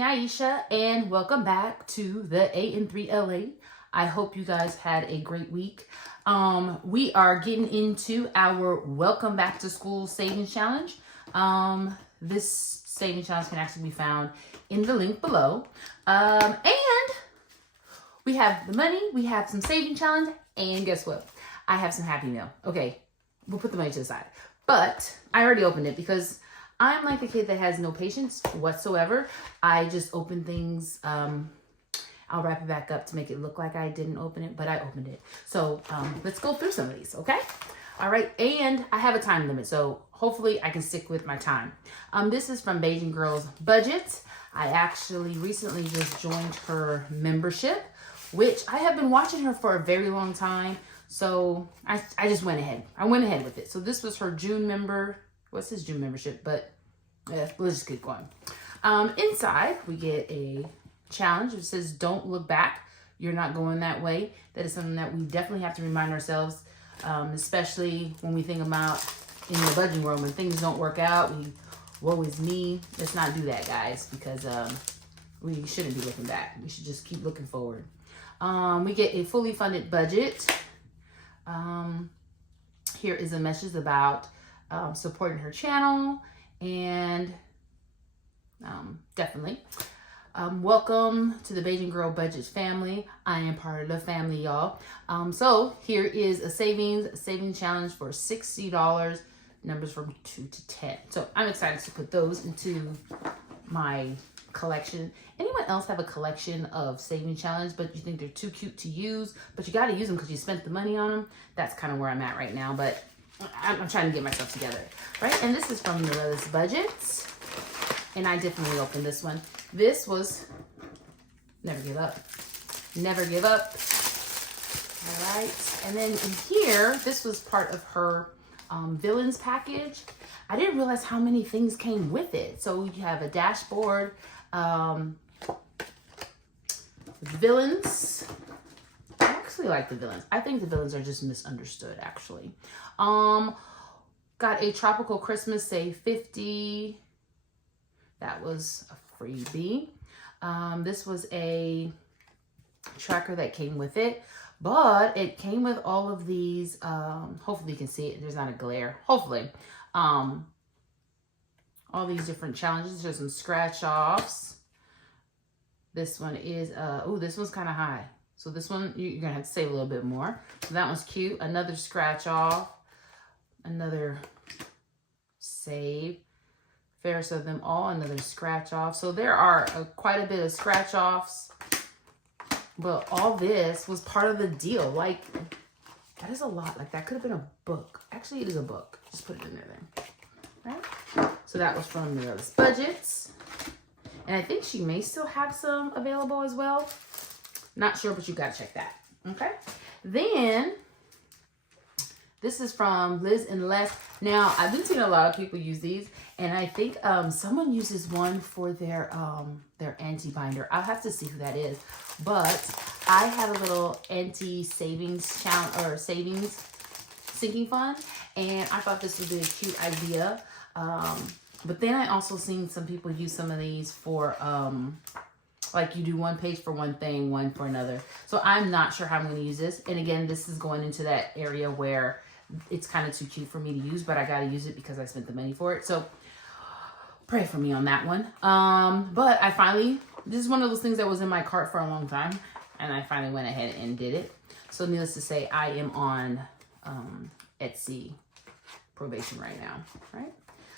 Aisha, and welcome back to the A&3LA. I hope you guys had a great week. We are getting into our Welcome Back to School Savings Challenge. This savings challenge can actually be found in the link below. And we have the money, we have some saving challenge, and guess what? I have some Happy Meal. Okay, we'll put the money to the side. But I already opened it because I'm like the kid that has no patience whatsoever. I just open things. I'll wrap it back up to make it look like I didn't open it, but I opened it. So let's go through some of these, okay? All right, and I have a time limit, so hopefully I can stick with my time. This is from Beijing Girls Budget. I actually recently just joined her membership, which I have been watching her for a very long time. So I just went ahead. I went ahead with it. So this was her June member. What's his June membership? But let's just keep going. Inside, we get a challenge. It says, don't look back. You're not going that way. That is something that we definitely have to remind ourselves, especially when we think about in the budgeting world, when things don't work out, woe is me. Let's not do that, guys, because we shouldn't be looking back. We should just keep looking forward. We get a fully funded budget. Here is a message about supporting her channel, and definitely welcome to the Beijing Girl Budget family. I am part of the family, y'all. So here is a saving challenge for $60, numbers from 2 to 10. So I'm excited to put those into my collection. Anyone else have a collection of saving challenge, but you think they're too cute to use, but you got to use them because you spent the money on them? That's kind of where I'm at right now, but I'm trying to get myself together, right? And this is from Marilla's Budgets, and I definitely opened this one. This was Never Give Up. Never Give Up. All right. And then in here, this was part of her villains package. I didn't realize how many things came with it. So you have a dashboard, villains. I actually like the villains. I think the villains are just misunderstood, actually. Got a tropical Christmas Save 50. That was a freebie. This was a tracker that came with it, but it came with all of these. Hopefully you can see it. There's not a glare. Hopefully. All these different challenges. There's some scratch offs. This one is, this one's kind of high. So this one, you're going to have to save a little bit more. So that one's cute. Another scratch off. Another save. Fairest of them all. Another scratch off. So there are quite a bit of scratch offs. But all this was part of the deal. Like, that is a lot. Like, that could have been a book. Actually, it is a book. Just put it in there then. Right? So that was from Marilla's Budgets. And I think she may still have some available as well. Not sure, but you got to check that. Okay? Then, this is from Liz and Les. Now, I've been seeing a lot of people use these. And I think someone uses one for their anti-binder. I'll have to see who that is. But I had a little anti-savings challenge or savings sinking fund. And I thought this would be a cute idea. But then I also seen some people use some of these for, like you do one page for one thing, one for another. So I'm not sure how I'm going to use this. And again, this is going into that area where it's kind of too cute for me to use, but I got to use it because I spent the money for it. So pray for me on that one. But I finally, this is one of those things that was in my cart for a long time. And I finally went ahead and did it. So needless to say, I am on Etsy probation right now, right?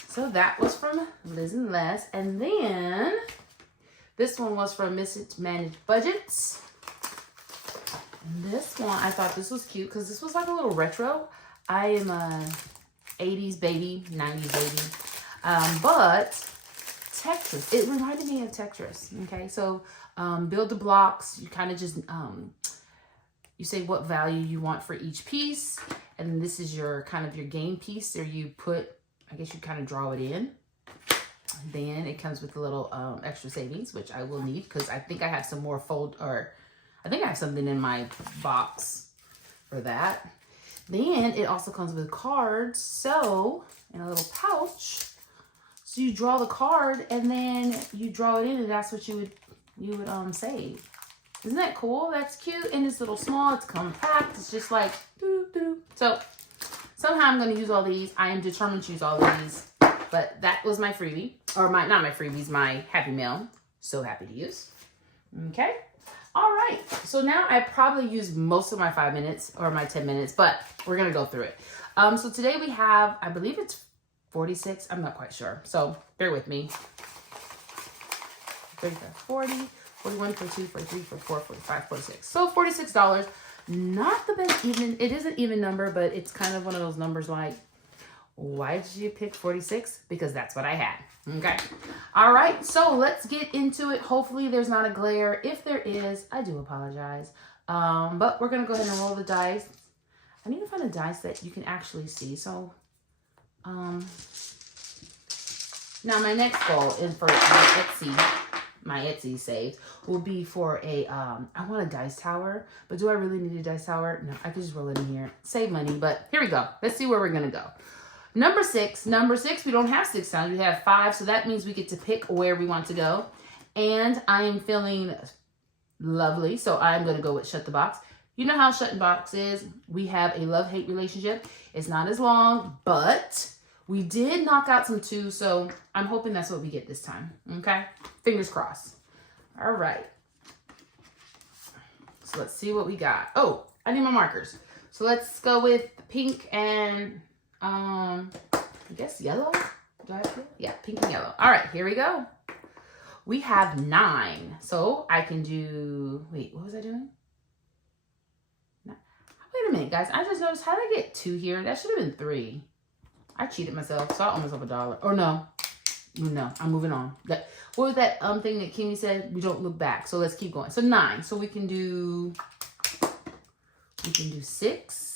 So that was from Liz and Les. And then this one was from Mismanaged Budgets. And this one, I thought this was cute because this was like a little retro. I am a 80s baby, 90s baby. But Tetris, it reminded me of Tetris. Okay, so build the blocks. You kind of just, you say what value you want for each piece. And then this is your kind of your game piece. There you put, I guess you kind of draw it in. Then it comes with a little extra savings, which I will need because I think I have some more I think I have something in my box for that. Then it also comes with cards, so in a little pouch. So you draw the card and then you draw it in, and that's what you would save. Isn't that cool? That's cute. And it's little small, it's compact, it's just like doo doo. So somehow I'm gonna use all these. I am determined to use all these. But that was my freebie. Or not my freebies, my Happy Mail. So happy to use. Okay. All right. So now I probably used most of my 5 minutes or my 10 minutes, but we're gonna go through it. So today we have, I believe it's 46. I'm not quite sure. So bear with me. 35, 40, 41, 42, 43, 44, 45, 46. So $46. Not the best even. It is an even number, but it's kind of one of those numbers like, why did you pick 46? Because that's what I had. Okay. All right. So let's get into it. Hopefully there's not a glare. If there is, I do apologize. But we're going to go ahead and roll the dice. I need to find a dice that you can actually see. So, now my next goal is for my Etsy saves will be for a, I want a dice tower, but do I really need a dice tower? No, I can just roll it in here. Save money, but here we go. Let's see where we're going to go. Number six, we don't have 6 times, we have 5, so that means we get to pick where we want to go. And I am feeling lovely, so I'm going to go with Shut the Box. You know how Shut the Box is. We have a love-hate relationship. It's not as long, but we did knock out some 2, so I'm hoping that's what we get this time, okay? Fingers crossed. All right. So let's see what we got. Oh, I need my markers. So let's go with pink and... I guess yellow. Do I have to? Yeah, pink and yellow. All right, here we go. We have 9. So I can do, wait, what was I doing? No. Wait a minute, guys. I just noticed, how did I get 2 here? That should have been 3. I cheated myself, so I owe myself $1. Or no, I'm moving on. What was that thing that Kimmy said? We don't look back. So let's keep going. So 9. So we can do 6.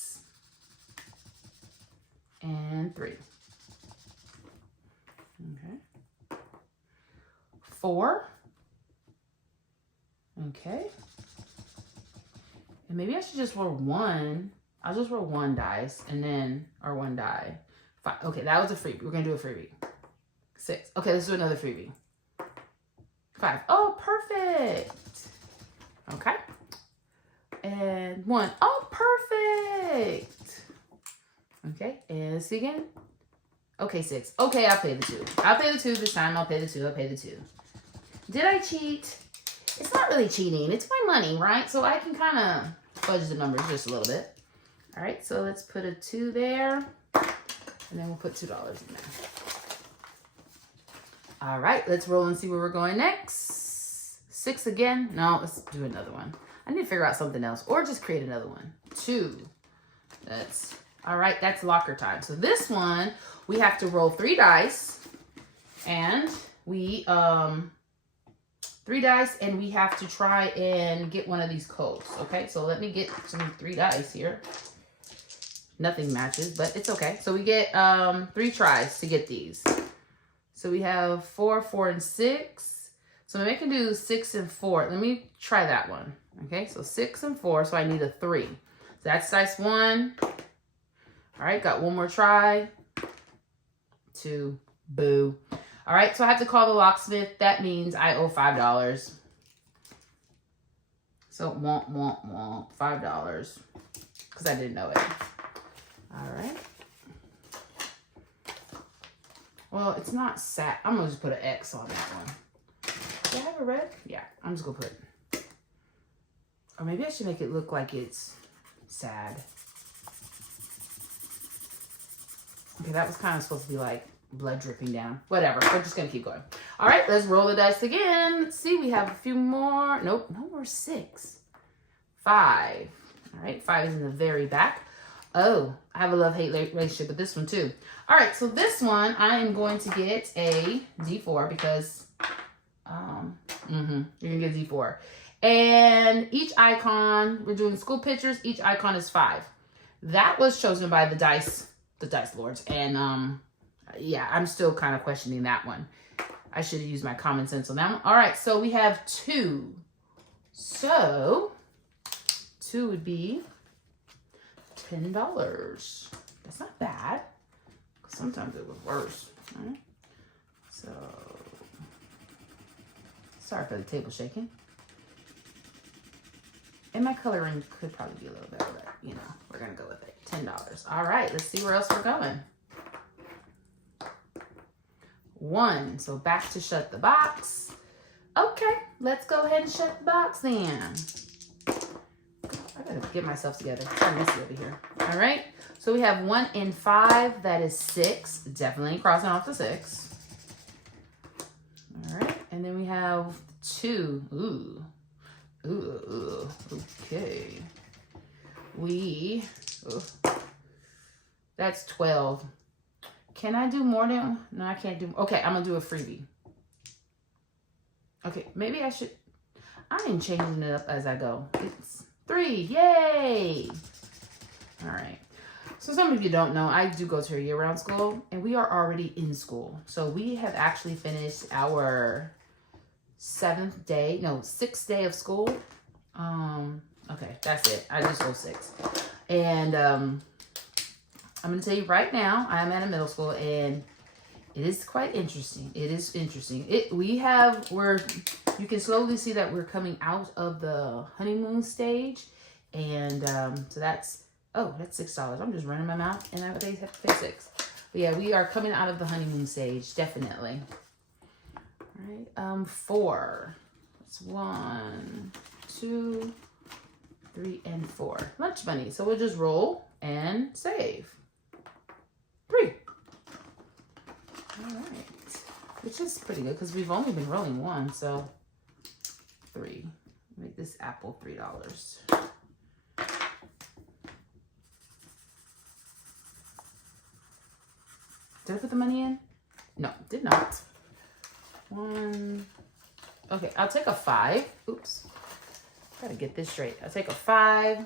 And 3. Okay. 4. Okay. And maybe I should just roll 1. I'll just roll 1 dice and then, or 1 die. 5. Okay, that was a freebie. We're going to do a freebie. 6. Okay, let's do another freebie. 5. Oh, perfect. Okay. And 1. Oh, perfect. Okay, and let's see again. Okay, 6. Okay, I'll pay the 2. I'll pay the 2 this time. I'll pay the 2. I'll pay the 2. Did I cheat? It's not really cheating. It's my money, right? So I can kind of fudge the numbers just a little bit. All right, so let's put a 2 there. And then we'll put $2 in there. All right, let's roll and see where we're going next. 6 again. No, let's do another one. I need to figure out something else or just create another one. 2. All right, that's locker time. So this one, we have to roll 3 dice, and we 3 dice, and we have to try and get one of these codes. Okay, so let me get some 3 dice here. Nothing matches, but it's okay. So we get 3 tries to get these. So we have 4, 4, and 6. So maybe I can do 6 and 4. Let me try that one. Okay, so 6 and 4. So I need a 3. So that's dice 1. All right, got 1 more try. 2. Boo. All right, so I have to call the locksmith. That means I owe $5. So $5 because I didn't know it. All right. Well, it's not sad. I'm gonna just put an X on that one. Do I have a red? Yeah, I'm just gonna put. Or maybe I should make it look like it's sad. Okay, that was kind of supposed to be like blood dripping down. Whatever, we're just gonna keep going. All right, let's roll the dice again. Let's see, we have a few more. Nope, no more 6. 5. All right, 5 is in the very back. Oh, I have a love-hate relationship with this one too. All right, so this one, I am going to get a D4 because, you're gonna get a D4. And each icon, we're doing school pictures, each icon is 5. That was chosen by the dice lords. And yeah, I'm still kind of questioning that one. I should have used my common sense on that one. All right, so we have 2. So 2 would be $10. That's not bad. Sometimes it was worse. All right. So, sorry for the table shaking. And my coloring could probably be a little better, but you know, we're gonna go with it. $10. All right, let's see where else we're going. 1. So back to shut the box. Okay, let's go ahead and shut the box then. I gotta get myself together. It's kind of messy over here. All right, so we have 1 and 5. That is 6. Definitely crossing off the 6. All right, and then we have 2. Ooh. Ooh, okay. That's 12. Can I do more than, no, I can't do, okay, I'm gonna do a freebie. Okay, maybe I should, I am changing it up as I go. It's 3, yay! All right, so some of you don't know, I do go to a year-round school, and we are already in school. So we have actually finished our 6th day of school. Okay, that's it. I just go 6. And I'm gonna tell you right now, I am at a middle school, and it is quite interesting. It is interesting. You can slowly see that we're coming out of the honeymoon stage, and so that's $6. I'm just running my mouth, and they have to pay 6. But yeah, we are coming out of the honeymoon stage, definitely. All right, 4. It's 1, 2, 3, and 4. Lunch money. So we'll just roll and save. 3. All right, which is pretty good because we've only been rolling 1. So 3. Make this apple $3. Did I put the money in? No, did not. 1. Okay, I'll take a 5. Oops. Gotta get this straight. I'll take a 5.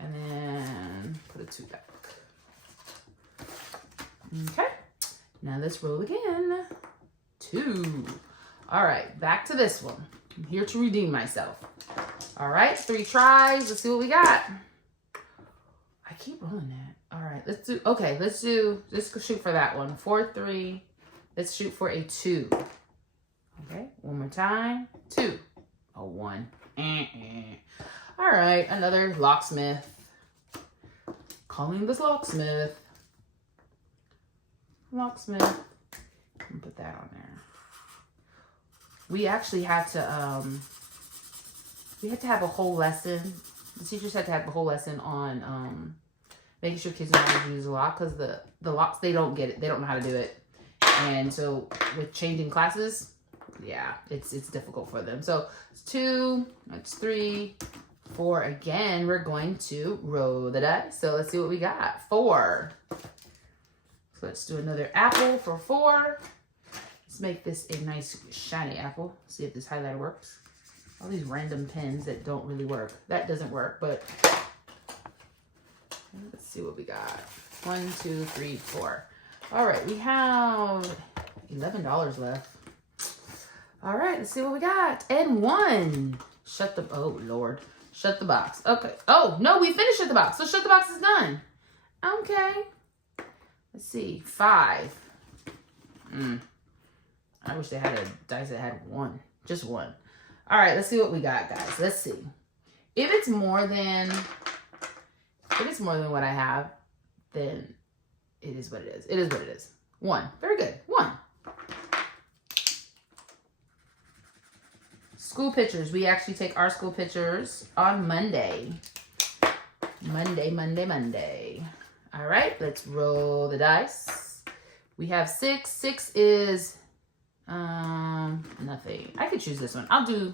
And then put a 2 back. Okay. Now let's roll again. 2. All right, back to this one. I'm here to redeem myself. All right, 3 tries. Let's see what we got. I keep rolling that. All right, let's shoot for that one. 4, 3. Let's shoot for a 2. Okay, one more time. 2. A 1. All right, another locksmith. Calling this locksmith. Locksmith. I'm gonna put that on there. We actually had to have a whole lesson. The teachers had to have a whole lesson on making sure kids know how to use a lock, because the locks, they don't get it. They don't know how to do it. And so with changing classes, yeah, it's difficult for them. So it's 2, that's 3, 4 again. We're going to roll the dice. So let's see what we got. 4. So let's do another apple for 4. Let's make this a nice shiny apple. See if this highlighter works. All these random pens that don't really work. That doesn't work, but let's see what we got. 1, 2, 3, 4. All right, we have $11 left. All right, let's see what we got. And 1. Oh Lord. Shut the box. Okay. Oh, no, we finished Shut the Box. So Shut the Box is done. Okay. Let's see. 5. I wish they had a dice that had 1. Just 1. All right, let's see what we got, guys. Let's see. If it's more than what I have, then it is what it is. It is what it is. 1. Very good. 1. School pictures. We actually take our school pictures on Monday. Monday. All right, let's roll the dice. We have 6. 6 is nothing. I could choose this one. I'll do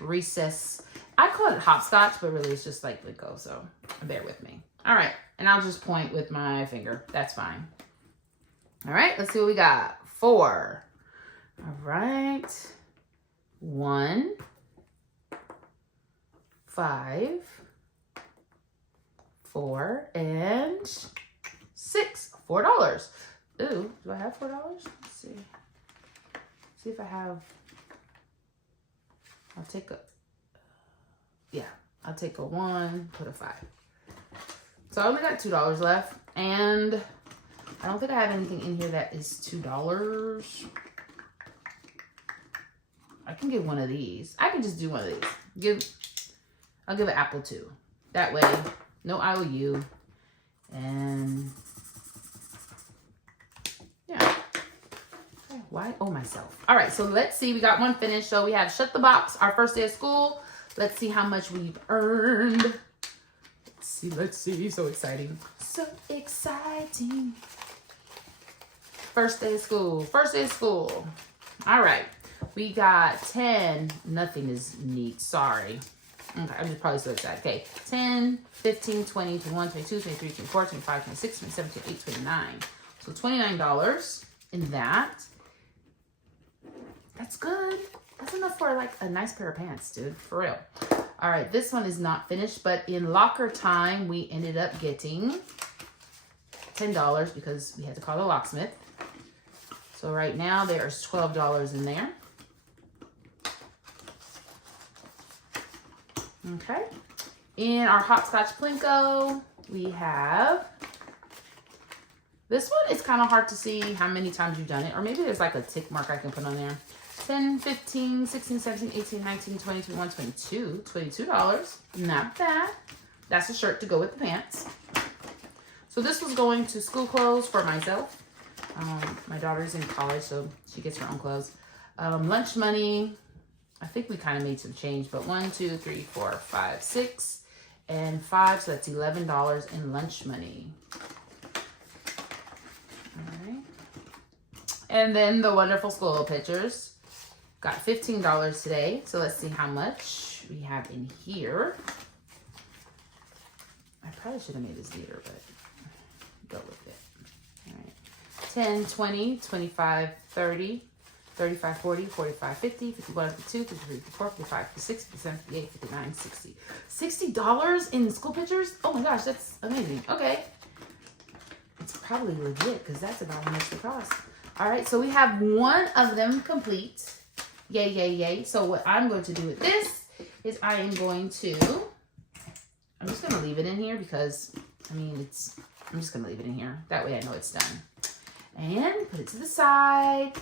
recess. I call it hopscotch, but really it's just like let go, so bear with me. All right, and I'll just point with my finger. That's fine. All right, let's see what we got. 4. All right. 1, 5, 4, and 6. $4. Ooh, do I have $4? Let's see. See if I have. I'll take a 1, put a 5. So I only got $2 left, and I don't think I have anything in here that is $2. I can get one of these. I can just do one of these. I'll give an apple 2. That way, no IOU. And yeah. Why owe myself? All right, so let's see. We got one finished. So we have Shut the Box, our first day of school. Let's see how much we've earned. Let's see. So exciting. So exciting. First day of school. First day of school. All right. We got 10. Nothing is neat. Sorry. Okay, I'm just probably so excited. Okay. 10, 15, 20, 21, 22, 23, 24, 25, 26, 27, 28, 29. So $29 in that. That's good. That's enough for like a nice pair of pants, dude. For real. All right. This one is not finished, but in locker time, we ended up getting $10 because we had to call the locksmith. So right now there's $12 in there. Okay. In our Hopscotch Plinko, we have this one. It's kind of hard to see how many times you've done it, or maybe there's like a tick mark I can put on there. 10, 15, 16, 17, 18, 19, 20, 21, 22. $22. Not bad. That's a shirt to go with the pants. So this was going to school clothes for myself. My daughter's in college, so she gets her own clothes. Lunch money. I think we kind of made some change, but 1, 2, 3, 4, 5, 6, and 5. So that's $11 in lunch money. All right. And then the wonderful school pictures. Got $15 today. So let's see how much we have in here. I probably should have made this neater, but go with it. All right. 10, 20, 25, 30, 35, 40, 45, 50, 51, 52, 53, 54, 55, 56, 57, 58, 59, 60. $60 in school pictures? Oh my gosh, that's amazing. Okay. It's probably legit because that's about how much they cost. All right, so we have one of them complete. Yay, yay, yay. So what I'm going to do with this is I'm just going to leave it in here because, I mean, I'm just going to leave it in here. That way I know it's done. And put it to the side.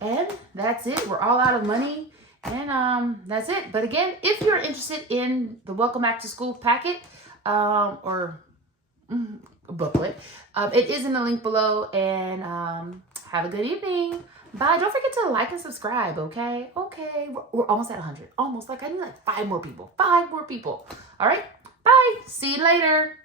And that's it. We're all out of money. And that's it. But again, if you're interested in the Welcome Back to School packet or a booklet, it is in the link below. And have a good evening. Bye. Don't forget to like and subscribe, okay? Okay. We're almost at 100. Almost. Like, I need like 5 more people. 5 more people. All right. Bye. See you later.